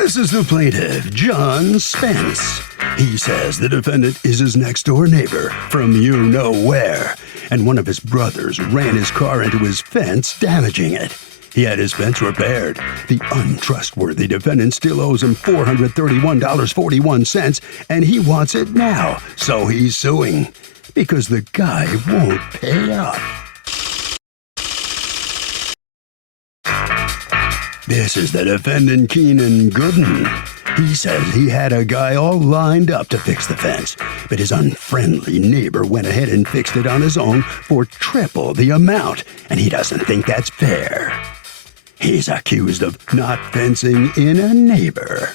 This is the plaintiff, John Spence. He says the defendant is his next-door neighbor from you-know-where, and one of his brothers ran his car into his fence, damaging it. He had his fence repaired. The untrustworthy defendant still owes him $431.41, and he wants it now, so he's suing. Because the guy won't pay up. This is the defendant, Keenan Gooden. He says he had a guy all lined up to fix the fence, but his unfriendly neighbor went ahead and fixed it on his own for triple the amount, and he doesn't think that's fair. He's accused of not fencing in a neighbor.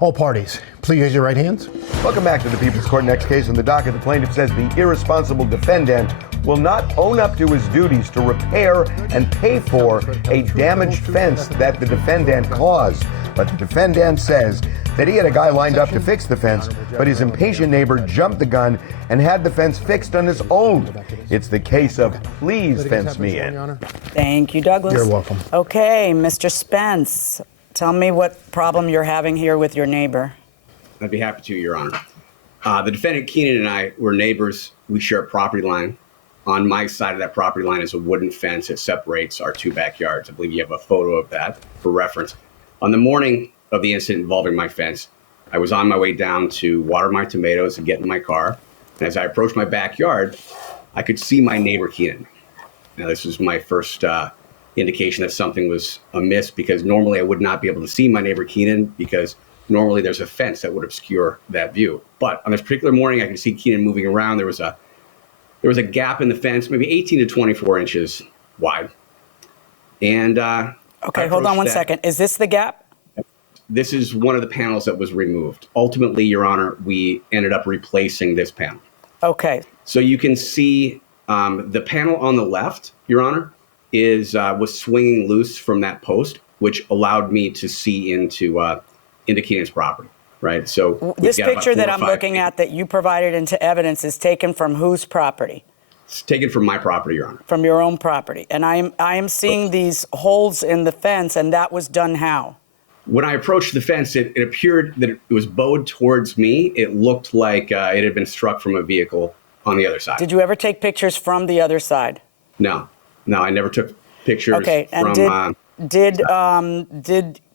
All parties, please raise your right hands. Welcome back to the People's Court. Next case on the docket, the plaintiff says the irresponsible defendant will not own up to his duties to repair and pay for a damaged fence that the defendant caused. But the defendant says that he had a guy lined up to fix the fence, but his impatient neighbor jumped the gun and had the fence fixed on his own. It's the case of please fence me in. Thank you, Douglas. You're welcome. Okay, Mr. Spence, tell me what problem you're having here with your neighbor. I'd be happy to, Your Honor. The defendant, Keenan, and I were neighbors. We share a property line. On my side of that property line is a wooden fence that separates our two backyards. I believe you have a photo of that for reference. On the morning of the incident involving my fence, I was on my way down to water my tomatoes and get in my car. And as I approached my backyard, I could see my neighbor, Keenan. Now, this was my first indication that something was amiss, because normally I would not be able to see my neighbor, Keenan, because normally there's a fence that would obscure that view. But on this particular morning, I could see Keenan moving around. There was a gap in the fence, maybe 18 to 24 inches wide. And okay, hold on one second. Is this the gap? This is one of the panels that was removed. Ultimately, Your Honor, we ended up replacing this panel. Okay. So you can see the panel on the left, Your Honor, was swinging loose from that post, which allowed me to see into Keenan's property, right? So this picture that I'm looking at that you provided into evidence is taken from whose property? It's taken from my property, Your Honor. From your own property. And I am seeing these holes in the fence, and that was done how? When I approached the fence, it appeared that it was bowed towards me. It looked like it had been struck from a vehicle on the other side. Did you ever take pictures from the other side? No, I never took pictures. Okay, and did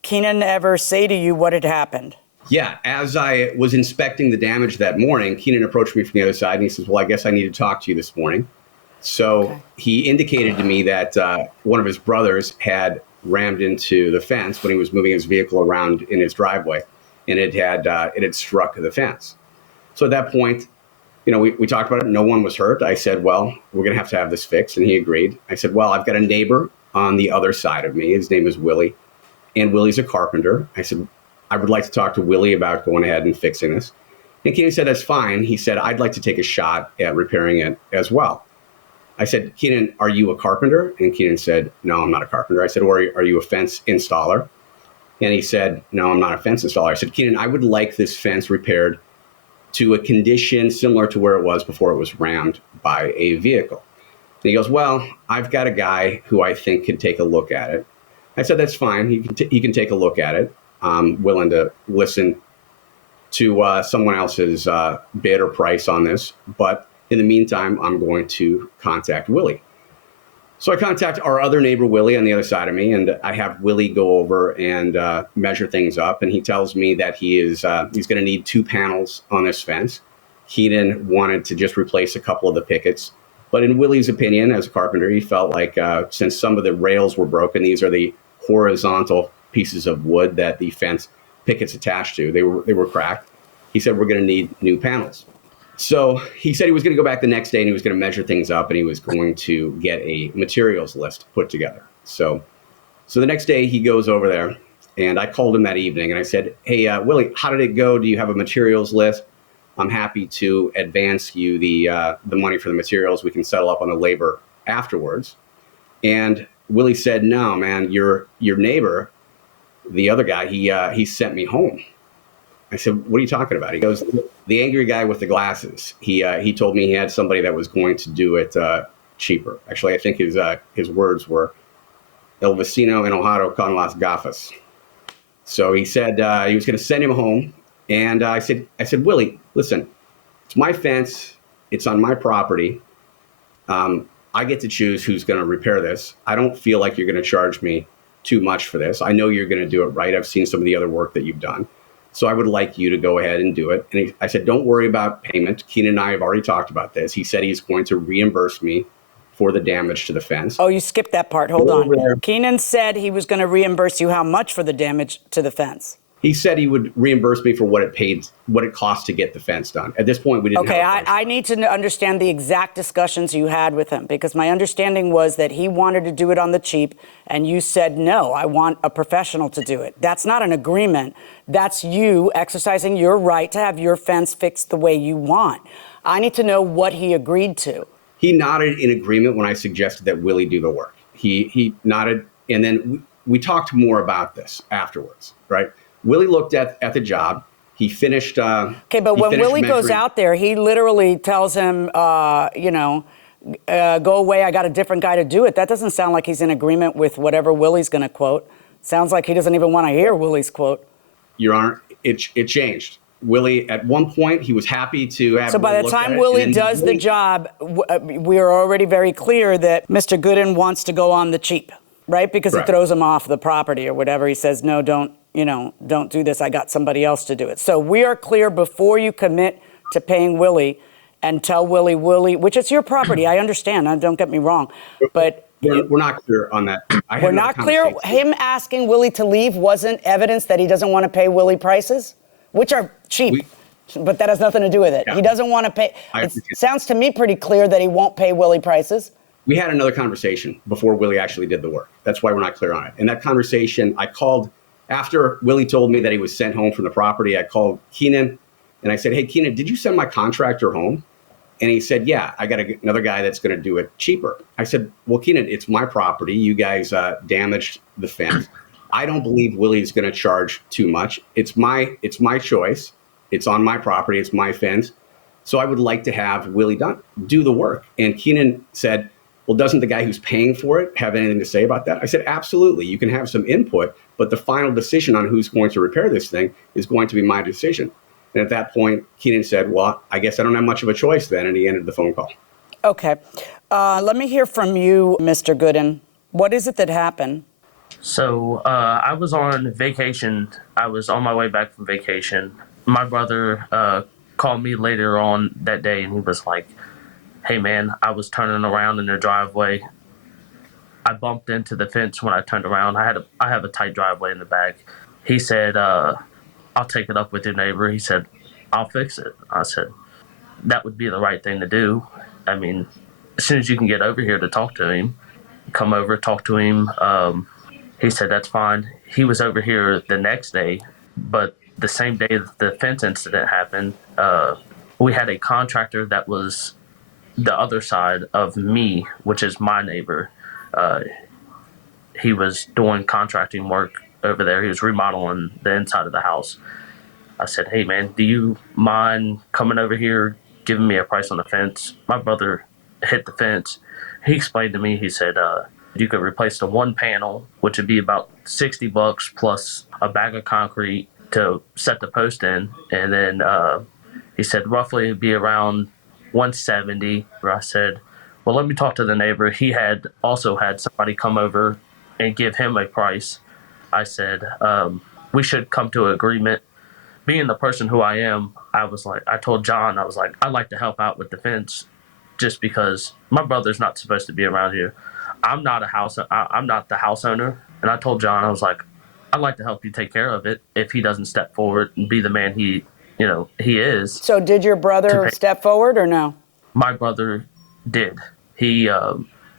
Keenan ever say to you what had happened? Yeah, as I was inspecting the damage that morning, Keenan approached me from the other side, and he says, well, I guess I need to talk to you this morning. So he indicated to me that one of his brothers had rammed into the fence when he was moving his vehicle around in his driveway, and it had struck the fence. So at that point, we talked about it. No one was hurt. I said, well, we're going to have this fixed, and he agreed. I said, well, I've got a neighbor on the other side of me. His name is Willie, and Willie's a carpenter. I said, I would like to talk to Willie about going ahead and fixing this. And Keenan said, that's fine. He said, I'd like to take a shot at repairing it as well. I said, Keenan, are you a carpenter? And Keenan said, no, I'm not a carpenter. I said, or are you a fence installer? And he said, no, I'm not a fence installer. I said, Keenan, I would like this fence repaired to a condition similar to where it was before it was rammed by a vehicle. And he goes, well, I've got a guy who I think can take a look at it. I said, that's fine. He can take a look at it. I'm willing to listen to someone else's bid or price on this. But in the meantime, I'm going to contact Willie. So I contact our other neighbor, Willie, on the other side of me, and I have Willie go over and measure things up. And he tells me that he's going to need 2 panels on this fence. Keenan wanted to just replace a couple of the pickets. But in Willie's opinion, as a carpenter, he felt like since some of the rails were broken, these are the horizontal pieces of wood that the fence pickets attached to. They were cracked. He said, we're going to need new panels. So he said he was going to go back the next day and he was going to measure things up and he was going to get a materials list put together. So the next day he goes over there and I called him that evening and I said, hey, Willie, how did it go? Do you have a materials list? I'm happy to advance you the money for the materials. We can settle up on the labor afterwards. And Willie said, no, man, your neighbor, the other guy, he sent me home. I said, what are you talking about? He goes, the angry guy with the glasses. He told me he had somebody that was going to do it cheaper. Actually, I think his words were, el vecino enojado con las gafas. So he said he was going to send him home. And I said, Willie, listen, it's my fence. It's on my property. I get to choose who's going to repair this. I don't feel like you're going to charge me too much for this. I know you're going to do it right. I've seen some of the other work that you've done. So I would like you to go ahead and do it. And I said, don't worry about payment. Keenan and I have already talked about this. He said he's going to reimburse me for the damage to the fence. Oh, you skipped that part. Hold on. Keenan said he was going to reimburse you how much for the damage to the fence? He said he would reimburse me for what it cost to get the fence done. At this point, we didn't have a price. I need to understand the exact discussions you had with him, because my understanding was that he wanted to do it on the cheap, and you said, no, I want a professional to do it. That's not an agreement. That's you exercising your right to have your fence fixed the way you want. I need to know what he agreed to. He nodded in agreement when I suggested that Willie do the work. He nodded, and then we talked more about this afterwards, right? Willie looked at the job. He finished. Okay, but when Willie goes out there, he literally tells him, go away. I got a different guy to do it. That doesn't sound like he's in agreement with whatever Willie's going to quote. Sounds like he doesn't even want to hear Willie's quote. Your Honor, it changed. Willie, at one point, he was happy to have. So by the time Willie does the job, we are already very clear that Mr. Gooden wants to go on the cheap, right? Because it throws him off the property or whatever. He says, no, don't do this. I got somebody else to do it. So we are clear before you commit to paying Willie and tell Willie, which is your property. I understand. Don't get me wrong. But we're not clear on that. We're not clear. Him asking Willie to leave wasn't evidence that he doesn't want to pay Willie prices, which are cheap. But that has nothing to do with it. Yeah. He doesn't want to pay. It sounds to me pretty clear that he won't pay Willie prices. We had another conversation before Willie actually did the work. That's why we're not clear on it. In that conversation, I called. After Willie told me that he was sent home from the property, I called Keenan and I said, hey, Keenan, did you send my contractor home? And he said, yeah, I got another guy that's going to do it cheaper. I said, well, Keenan, it's my property. You guys damaged the fence. I don't believe Willie's going to charge too much. It's my choice. It's on my property. It's my fence. So I would like to have Willie do the work. And Keenan said, well, doesn't the guy who's paying for it have anything to say about that? I said, absolutely. You can have some input, but the final decision on who's going to repair this thing is going to be my decision. And at that point, Keenan said, well, I guess I don't have much of a choice then. And he ended the phone call. Okay. Let me hear from you, Mr. Gooden. What is it that happened? So I was on vacation. I was on my way back from vacation. My brother called me later on that day, and he was like, hey, man, I was turning around in the driveway. I bumped into the fence when I turned around. I have a tight driveway in the back. He said, I'll take it up with your neighbor. He said, I'll fix it. I said, that would be the right thing to do. I mean, as soon as you can get over here to talk to him, come over, talk to him. He said, that's fine. He was over here the next day, but the same day that the fence incident happened, we had a contractor that was the other side of me, which is my neighbor. He was doing contracting work over there. He was remodeling the inside of the house. I said, hey, man, do you mind coming over here, giving me a price on the fence? My brother hit the fence. He explained to me, he said, you could replace the one panel, which would be about $60 plus a bag of concrete to set the post in. And then he said roughly it'd be around $170. I said, well, let me talk to the neighbor. He had also had somebody come over and give him a price. I said, we should come to an agreement. Being the person who I am, I told John, I was like, I'd like to help out with the fence just because my brother's not supposed to be around here. I'm not the house owner. And I told John, I was like, I'd like to help you take care of it if he doesn't step forward and be the man he is. So did your brother step forward or no? My brother did. He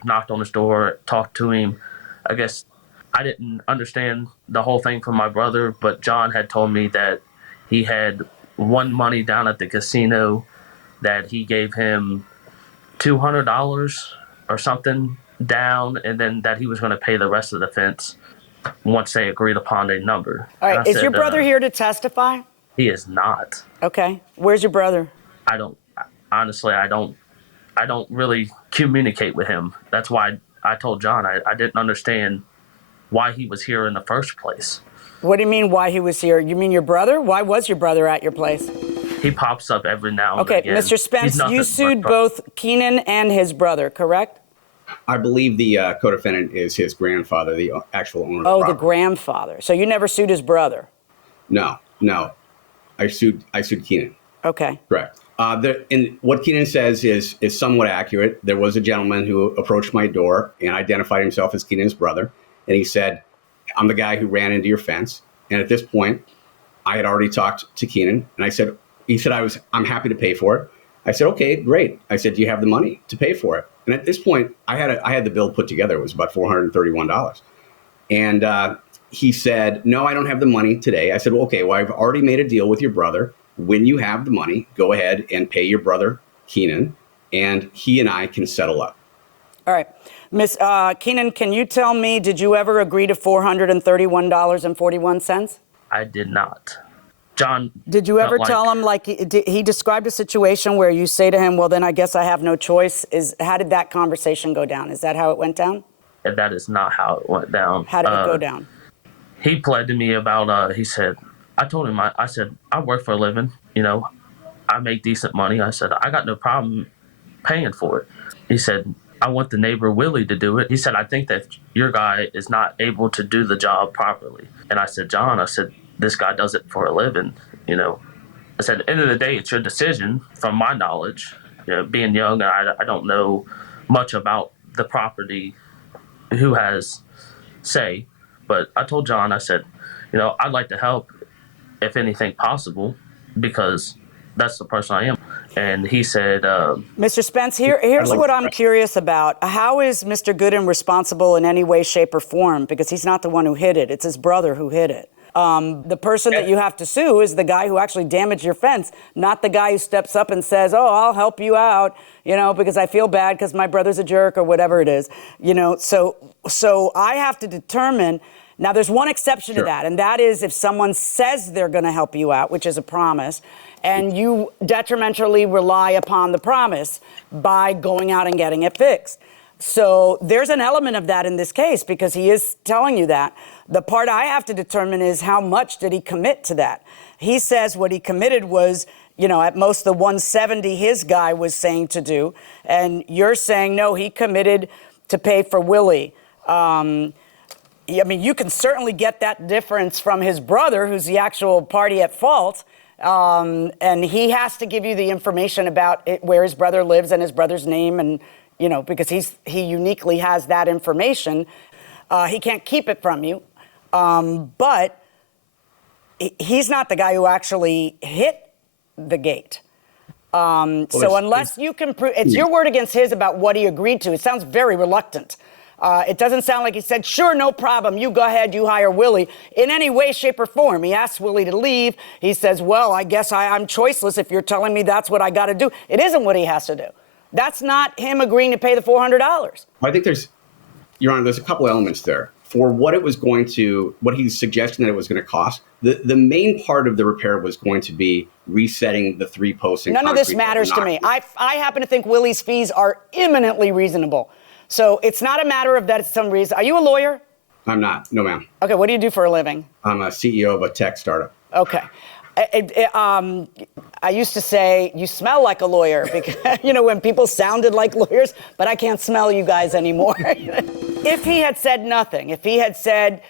knocked on his door, talked to him. I guess I didn't understand the whole thing from my brother, but John had told me that he had won money down at the casino, that he gave him $200 or something down, and then that he was going to pay the rest of the fence once they agreed upon a number. All right, is your brother here to testify? He is not. Okay, where's your brother? I don't really communicate with him. That's why I told John I didn't understand why he was here in the first place. What do you mean why he was here? You mean your brother? Why was your brother at your place? He pops up every now and Okay, again. Mr. Spence, you sued both Keenan and his brother, correct? I believe the co-defendant is his grandfather, the actual owner of the Oh, property. the grandfather. So you never sued his brother? No. I sued Keenan. Okay. Correct. And what Keenan says is somewhat accurate. There was a gentleman who approached my door and identified himself as Keenan's brother. And he said, I'm the guy who ran into your fence. And at this point, I had already talked to Keenan. And he said, I'm happy to pay for it. I said, okay, great. I said, do you have the money to pay for it? And at this point, I had the bill put together. It was about $431. And he said, no, I don't have the money today. I said, well, okay, well, I've already made a deal with your brother. When you have the money, go ahead and pay your brother, Keenan, and he and I can settle up. All right. Miss Keenan, can you tell me, did you ever agree to $431.41? I did not. John. Did you ever tell him, he described a situation where you say to him, well, then I guess I have no choice. How did that conversation go down? Is that how it went down? That is not how it went down. How did it go down? He pled to me about, he said, I told him, I said, I work for a living, I make decent money. I said, I got no problem paying for it. He said, I want the neighbor Willie to do it. He said, I think that your guy is not able to do the job properly. And I said, John, this guy does it for a living, I said, at the end of the day, it's your decision from my knowledge. Being young, I don't know much about the property, who has say. But I told John, I said, I'd like to help if anything possible, because that's the person I am. And he said, Mr. Spence, here's what I'm curious about. How is Mr. Gooden responsible in any way, shape, or form? Because he's not the one who hit it. It's his brother who hit it. The person that you have to sue is the guy who actually damaged your fence, not the guy who steps up and says, oh, I'll help you out, because I feel bad because my brother's a jerk or whatever it is. So I have to determine. Now, there's one exception to that, and that is if someone says they're going to help you out, which is a promise, and you detrimentally rely upon the promise by going out and getting it fixed. So there's an element of that in this case because he is telling you that. The part I have to determine is how much did he commit to that? He says what he committed was, at most the 170 his guy was saying to do, and you're saying, no, he committed to pay for Willie. You can certainly get that difference from his brother, who's the actual party at fault, and he has to give you the information about where his brother lives and his brother's name, and because he uniquely has that information. He can't keep it from you, but he's not the guy who actually hit the gate. So unless you can prove, it's your word against his about what he agreed to. It sounds very reluctant. It doesn't sound like he said, sure, no problem. You go ahead, you hire Willie in any way, shape, or form. He asks Willie to leave. He says, well, I guess I'm choiceless if you're telling me that's what I got to do. It isn't what he has to do. That's not him agreeing to pay the $400. I think Your Honor, there's a couple elements there. For what what he's suggesting that it was going to cost, the main part of the repair was going to be resetting the 3 posts. None of this matters to me. I happen to think Willie's fees are imminently reasonable. So it's not a matter of that it's some reason. Are you a lawyer? I'm not. No, ma'am. Okay, what do you do for a living? I'm a CEO of a tech startup. Okay. I used to say, you smell like a lawyer, because, when people sounded like lawyers, but I can't smell you guys anymore. If he had said nothing, if he had said,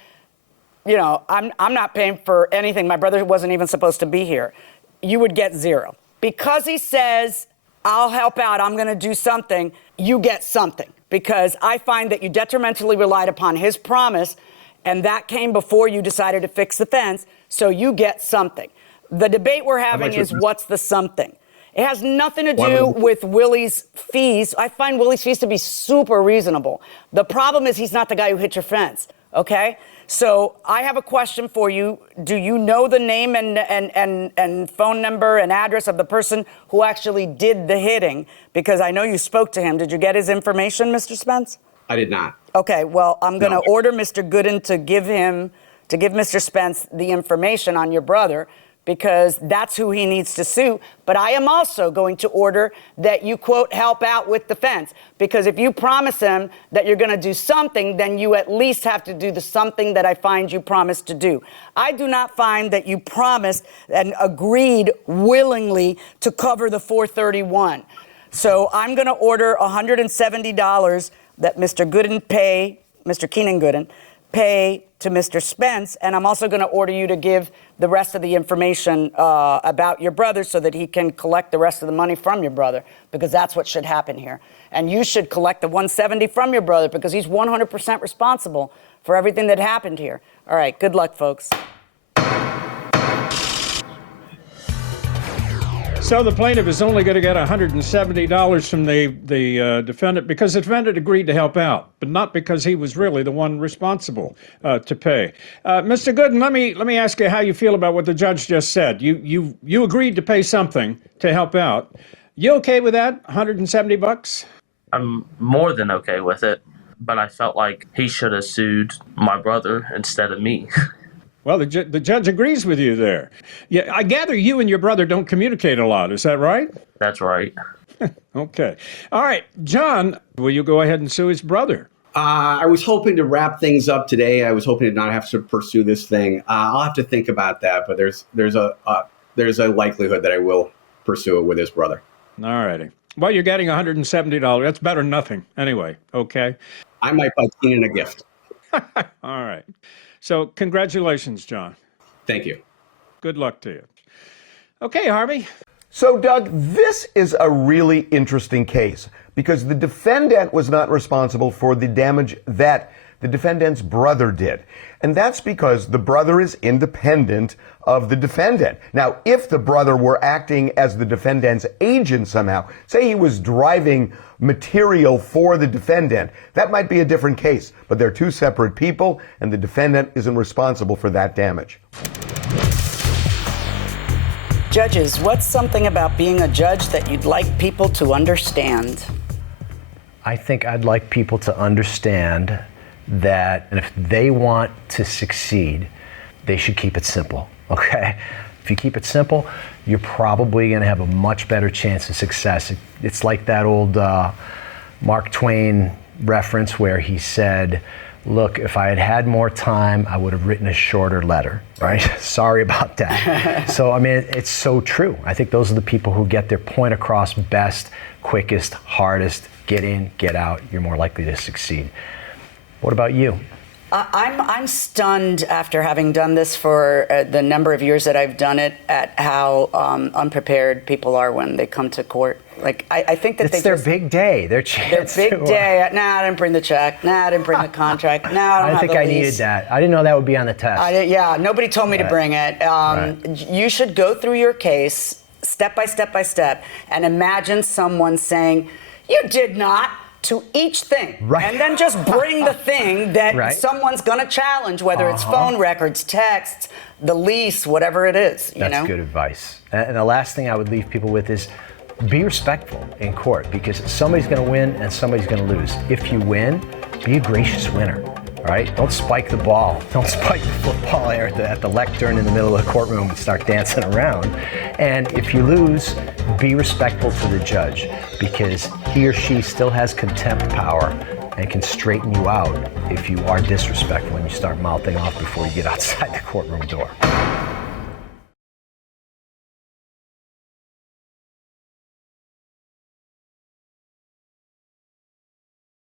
I'm not paying for anything, my brother wasn't even supposed to be here, you would get 0. Because he says, I'll help out, I'm going to do something, you get something. Because I find that you detrimentally relied upon his promise, and that came before you decided to fix the fence, so you get something. The debate we're having is what's the something. It has nothing to do with Willie's fees. I find Willie's fees to be super reasonable. The problem is he's not the guy who hit your fence, okay? So I have a question for you. Do you know the name and phone number and address of the person who actually did the hitting? Because I know you spoke to him. Did you get his information, Mr. Spence? I did not. Okay, well, I'm going to order Mr. Gooden to give Mr. Spence the information on your brother, because that's who he needs to sue. But I am also going to order that you, quote, help out with the fence. Because if you promise him that you're going to do something, then you at least have to do the something that I find you promised to do. I do not find that you promised and agreed willingly to cover the 431. So I'm going to order $170 that Mr. Gooden pay, Mr. Keenan Gooden, pay to Mr. Spence, and I'm also going to order you to give the rest of the information about your brother so that he can collect the rest of the money from your brother, because that's what should happen here. And you should collect the 170 from your brother because he's 100% responsible for everything that happened here. All right, good luck, folks. So the plaintiff is only going to get $170 from the defendant because the defendant agreed to help out, but not because he was really the one responsible to pay. Mr. Gooden, let me ask you how you feel about what the judge just said. You agreed to pay something to help out. You okay with that? $170? I'm more than okay with it, but I felt like he should have sued my brother instead of me. Well, the judge agrees with you there. Yeah, I gather you and your brother don't communicate a lot. Is that right? That's right. Okay. All right. John, will you go ahead and sue his brother? I was hoping to wrap things up today. I was hoping to not have to pursue this thing. I'll have to think about that, but there's a likelihood that I will pursue it with his brother. All righty. Well, you're getting $170. That's better than nothing. Anyway, okay. I might buy Keenan a gift. All right. So congratulations, John. Thank you. Good luck to you. Okay, Harvey. So, Doug, this is a really interesting case because the defendant was not responsible for the damage that the defendant's brother did. And that's because the brother is independent of the defendant. Now, if the brother were acting as the defendant's agent somehow, say he was driving material for the defendant, that might be a different case. But they're two separate people, and the defendant isn't responsible for that damage. Judges, what's something about being a judge that you'd like people to understand? I think I'd like people to understand that if they want to succeed, they should keep it simple, okay? If you keep it simple, you're probably going to have a much better chance of success. It's like that old Mark Twain reference where he said, look, if I had had more time, I would have written a shorter letter, right? Sorry about that. So, I mean, it's so true. I think those are the people who get their point across best, quickest, hardest, get in, get out. You're more likely to succeed. What about you? I'm stunned after having done this for the number of years that I've done it at how unprepared people are when they come to court. Like, I think that it's their big day, their chance. Their big day. Nah, I didn't bring the check. Nah, I didn't bring the contract. Nah, I don't have think the I lease. needed that. I didn't know that would be on the test. Yeah, nobody told me to bring it. Right. You should go through your case step by step by step and imagine someone saying, you did not, to each thing. Right. And then just bring the thing that someone's going to challenge, whether it's phone records, texts, the lease, whatever it is. That's good advice. And the last thing I would leave people with is be respectful in court, because somebody's going to win and somebody's going to lose. If you win, be a gracious winner. All right? Don't spike the ball. Don't spike the football there at the lectern in the middle of the courtroom and start dancing around. And if you lose, be respectful to the judge, because he or she still has contempt power and can straighten you out if you are disrespectful and you start mouthing off before you get outside the courtroom door.